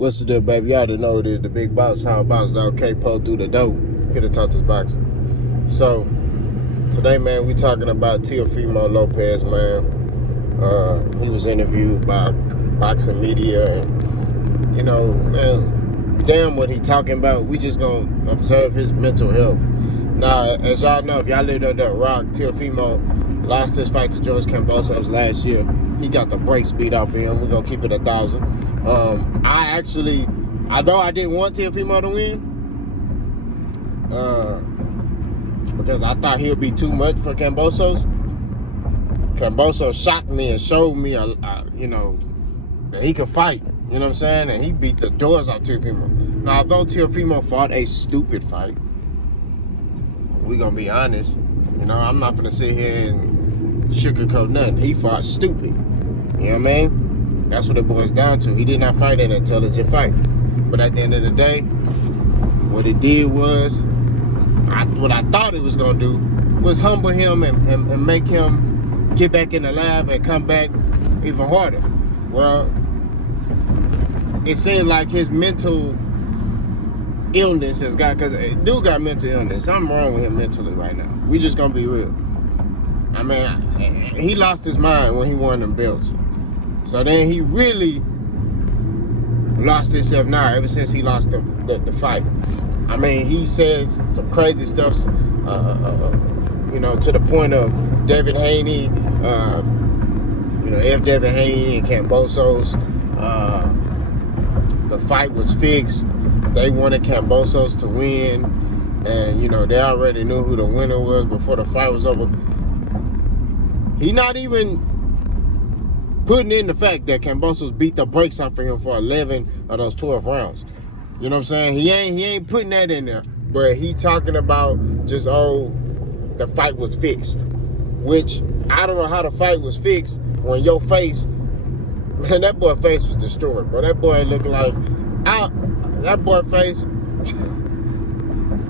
What's the deal, baby? You already know it is the big boss. How boss dog K pulled through the door. Here to talk this boxing. So today, man, we talking about Teofemo Lopez, man. He was interviewed by Boxing Media, and man, damn what he talking about. We just gonna observe his mental health. Now, as y'all know, if y'all lived under a rock, Teofemo lost his fight to George Kambosos last year. He got the brakes beat off of him. We're gonna keep it 1,000. Although I didn't want Teofemo to win, because I thought he'd be too much for Kambosos. Kambosos shocked me and showed me, that he could fight. You know what I'm saying? And he beat the doors out Teofemo. Now, although Teofemo fought a stupid fight, we gonna be honest. I'm not gonna sit here and sugarcoat nothing. He fought stupid. You know what I mean? That's what it boils down to. He did not fight an intelligent fight. But at the end of the day, what it did was, what I thought it was gonna do was humble him and make him get back in the lab and come back even harder. Well, it seemed like his mental illness has got, because dude got mental illness. Something wrong with him mentally right now. We just gonna be real. I mean, he lost his mind when he won them belts. So then he really lost himself now, ever since he lost the fight. I mean, he says some crazy stuff, to the point of Devin Haney, F. Devin Haney and Kambosos. The fight was fixed. They wanted Kambosos to win, and they already knew who the winner was before the fight was over. He not even putting in the fact that Kambosos beat the brakes off of him for 11 of those 12 rounds. You know what I'm saying? He ain't putting that in there, but he talking about just the fight was fixed, which I don't know how the fight was fixed when your face, man, that boy face was destroyed, bro. That boy looked like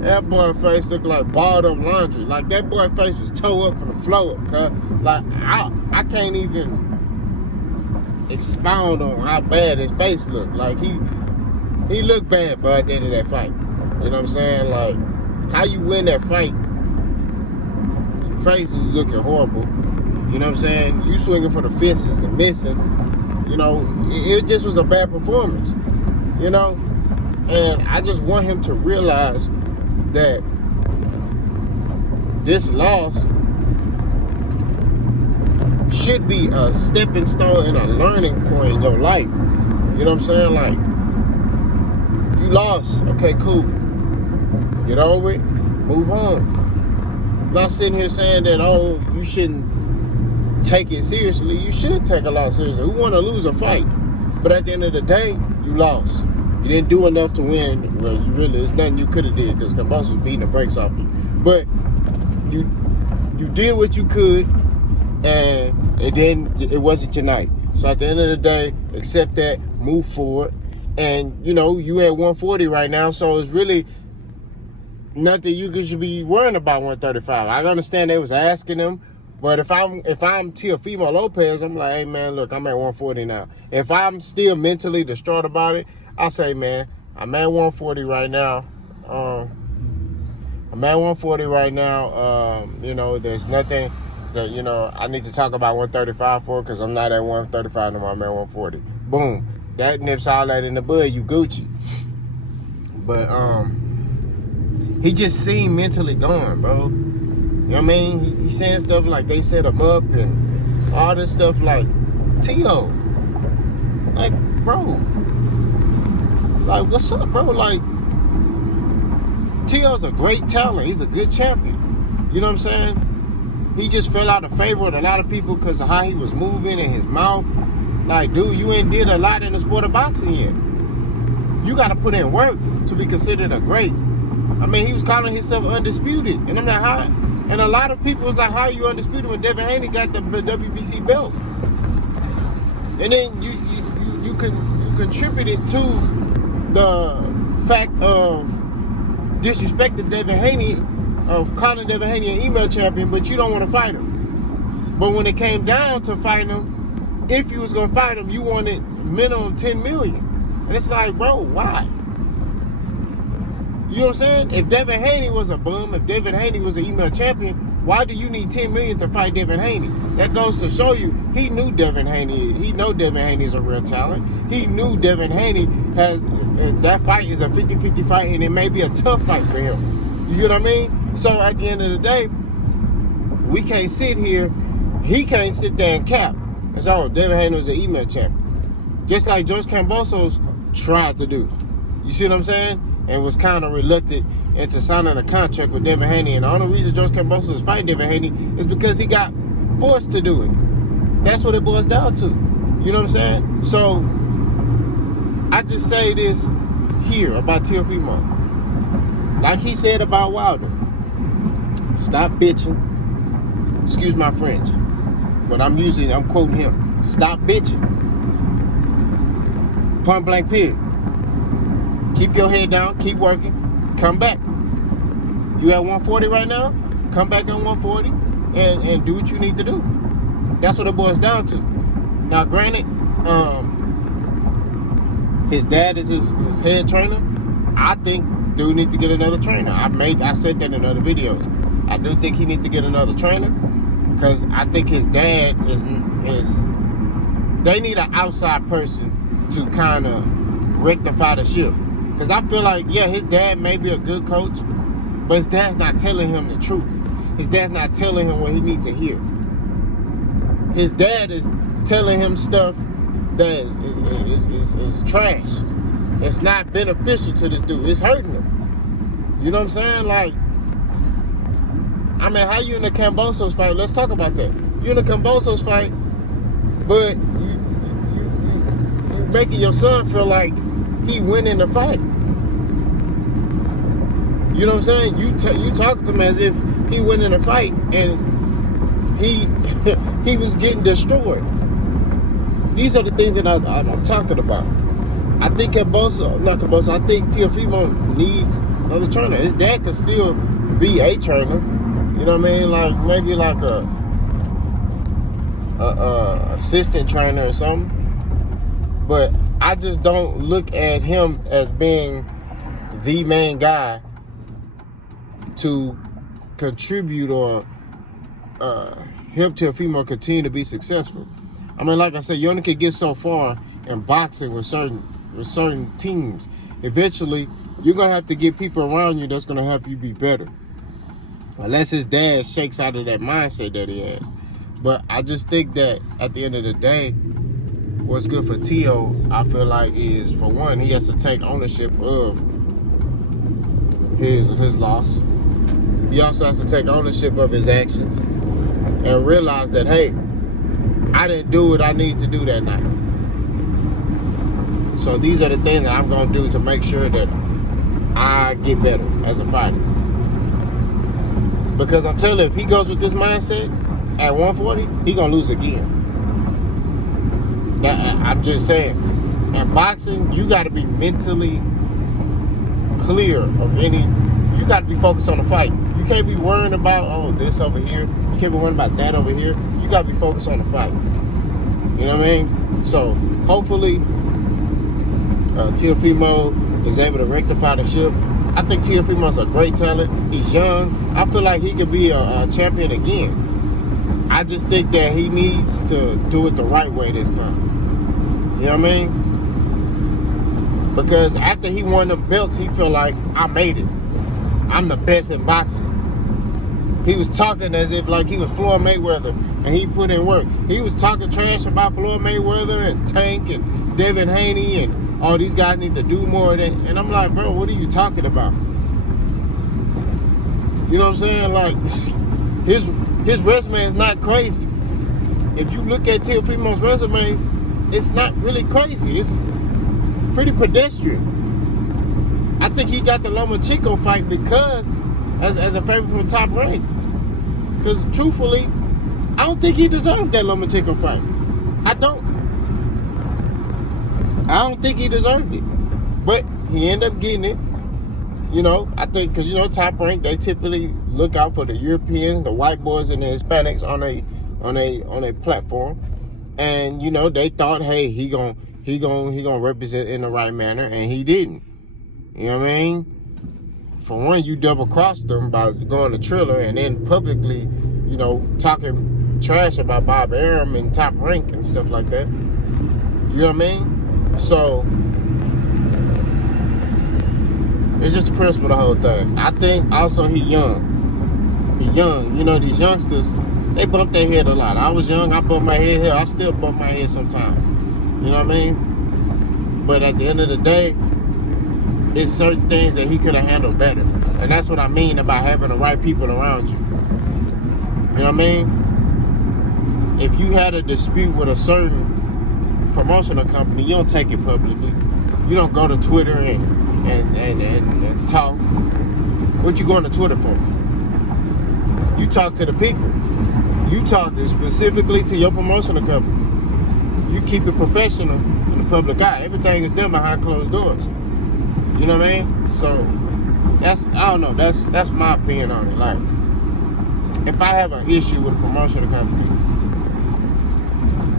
That boy face looked like balled up laundry. Like, that boy face was toe up from the floor up, cuz. Like, I can't even expound on how bad his face looked. Like, he looked bad, bro, at the end of that fight. You know what I'm saying? Like, how you win that fight, your face is looking horrible. You know what I'm saying? You swinging for the fences and missing. It just was a bad performance. And I just want him to realize that this loss should be a stepping stone and a learning point in your life. You know what I'm saying? Like, you lost. Okay, cool. Get over it. Move on. I'm not sitting here saying that, you shouldn't take it seriously. You should take a lot seriously. Who want to lose a fight? But at the end of the day, you lost. You didn't do enough to win. Well, there's nothing you could have did, because Kambosos was beating the brakes off you. But you did what you could, and then it wasn't your night. So at the end of the day, accept that, move forward, and you at 140 right now, so it's really nothing you should be worrying about 135. I understand they was asking him, but if I'm Teofemo Lopez, I'm like, hey man, look, I'm at 140 now. If I'm still mentally distraught about it, I say, man, I'm at 140 right now. There's nothing that, I need to talk about 135 for, because I'm not at 135 no more. I'm at 140. Boom. That nips all that in the bud. You Gucci. But, he just seemed mentally gone, bro. You know what I mean? He's saying stuff like they set him up and all this stuff. Like, Teo. Like, bro. Like, what's up, bro? Like, Teo's a great talent. He's a good champion. You know what I'm saying? He just fell out of favor with a lot of people because of how he was moving and his mouth. Like, dude, you ain't did a lot in the sport of boxing yet. You got to put in work to be considered a great. I mean, he was calling himself undisputed. And I'm like, how? And a lot of people was like, how are you undisputed when Devin Haney got the WBC belt? And then you contributed to the fact of disrespecting Devin Haney, of calling Devin Haney an email champion, but you don't want to fight him. But when it came down to fighting him, if you was going to fight him, you wanted minimum $10 million. And it's like, bro, why? You know what I'm saying? If Devin Haney was a bum, if Devin Haney was an email champion, why do you need $10 million to fight Devin Haney? That goes to show you he knew Devin Haney. He know Devin Haney is a real talent. He knew Devin Haney has that fight is a 50-50 fight, and it may be a tough fight for him. You get what I mean? So at the end of the day, we can't sit here. He can't sit there and cap. It's all Devin Haney was an email champion, just like George Kambosos tried to do. You see what I'm saying? And was kind of reluctant into signing a contract with Devin Haney. And the only reason George Kambosos was fighting Devin Haney is because he got forced to do it. That's what it boils down to. You know what I'm saying? So I just say this here about Teofemo. Like he said about Wilder. Stop bitching. Excuse my French. But I'm quoting him. Stop bitching. Point blank period. Keep your head down, keep working, come back. You at 140 right now? Come back on 140 and do what you need to do. That's what it boils down to. Now, granted, his dad is his head trainer. I think dude need to get another trainer. I said that in other videos. I do think he need to get another trainer because I think his dad is they need an outside person to kind of rectify the ship. Because I feel like, yeah, his dad may be a good coach, but his dad's not telling him the truth. His dad's not telling him what he needs to hear. His dad is telling him stuff that is trash. It's not beneficial to this dude. It's hurting him. You know what I'm saying? Like, I mean, how you in the Kambosos fight? Let's talk about that. You in the Kambosos fight, but you making your son feel like he winning the fight. You know what I'm saying? You talk to him as if he winning a fight and he was getting destroyed. These are the things that I'm talking about. I think I think Teofemo needs another trainer. His dad could still be a trainer. You know what I mean? Like maybe like a assistant trainer or something. But I just don't look at him as being the main guy to contribute or help Teofemo continue to be successful. I mean, like I said, you only can get so far in boxing with certain teams. Eventually, you're gonna have to get people around you that's gonna help you be better. Unless his dad shakes out of that mindset that he has. But I just think that at the end of the day, what's good for Teo, I feel like, is, for one, he has to take ownership of his loss. He also has to take ownership of his actions and realize that, hey, I didn't do what I need to do that night. So these are the things that I'm going to do to make sure that I get better as a fighter. Because I'm telling you, if he goes with this mindset at 140, he's going to lose again. I'm just saying. In boxing, you got to be mentally clear of you got to be focused on the fight. You can't be worrying about, this over here. You can't be worrying about that over here. You got to be focused on the fight. You know what I mean? So, hopefully, Teofemo is able to rectify the ship. I think Teofemo's a great talent. He's young. I feel like he could be a champion again. I just think that he needs to do it the right way this time. You know what I mean? Because after he won the belts, he felt like, I made it. I'm the best in boxing. He was talking as if like he was Floyd Mayweather and he put in work. He was talking trash about Floyd Mayweather and Tank and Devin Haney and all these guys need to do more of that. And I'm like, bro, what are you talking about? You know what I'm saying? Like, his resume is not crazy. If you look at Teofemo's resume, it's not really crazy. It's pretty pedestrian. I think he got the Lomachenko fight because as a favorite from Top Rank. Because truthfully, I don't think he deserved that Lomachenko fight. I don't think he deserved it. But he ended up getting it. You know, I think because, Top Rank, they typically look out for the Europeans, the white boys, and the Hispanics on a platform. And, they thought, hey, he he gonna represent in the right manner, and he didn't. You know what I mean? For one, you double crossed them by going to Triller and then publicly, you know, talking trash about Bob Arum and Top Rank and stuff like that. You know what I mean? So it's just the principle of the whole thing. I think also he young. He young. You know, these youngsters, they bump their head a lot. I was young, I bumped my head here. I still bump my head sometimes. You know what I mean? But at the end of the day, it's certain things that he could have handled better. And that's what I mean about having the right people around you. You know what I mean? If you had a dispute with a certain promotional company, you don't take it publicly. You don't go to Twitter and talk. What you going to Twitter for? You talk to the people. You talk specifically to your promotional company. You keep it professional in the public eye. Everything is done behind closed doors. You know what I mean? So I don't know. That's my opinion on it. Like, if I have an issue with a promotional company,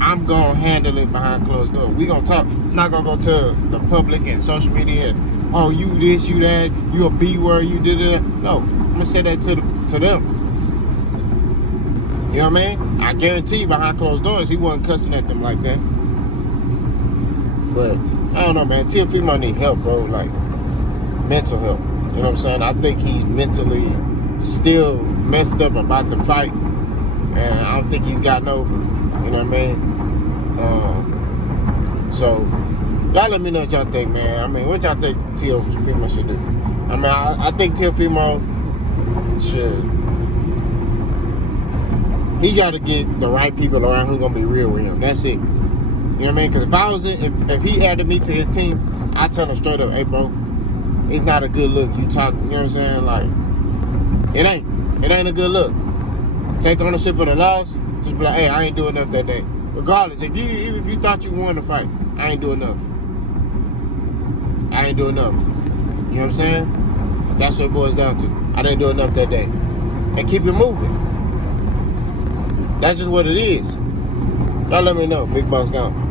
I'm gonna handle it behind closed doors. We gonna talk. I'm not gonna go to the public and social media and, oh, you this, you that, you a B word, you did it. No, I'm gonna say that to them. You know what I mean? I guarantee you behind closed doors, he wasn't cussing at them like that. But I don't know, man. Teofemo need help, bro. Like, mental help. You know what I'm saying? I think he's mentally still messed up about the fight, and I don't think he's gotten over it. You know what I mean? So y'all let me know what y'all think, man. I mean, what y'all think Teofemo should do? I mean, I think Teofemo should. He got to get the right people around who's gonna be real with him. That's it. You know what I mean? Because if he added me to his team, I tell him straight up, hey, bro, it's not a good look. You talk, you know what I'm saying? Like, it ain't a good look. Take ownership of the loss. Just be like, hey, I ain't doing enough that day. Regardless, even if you thought you won the fight, I ain't doing enough. I ain't doing enough. You know what I'm saying? That's what it boils down to. I didn't do enough that day. And keep it moving. That's just what it is. Y'all let me know. Big Boss gone.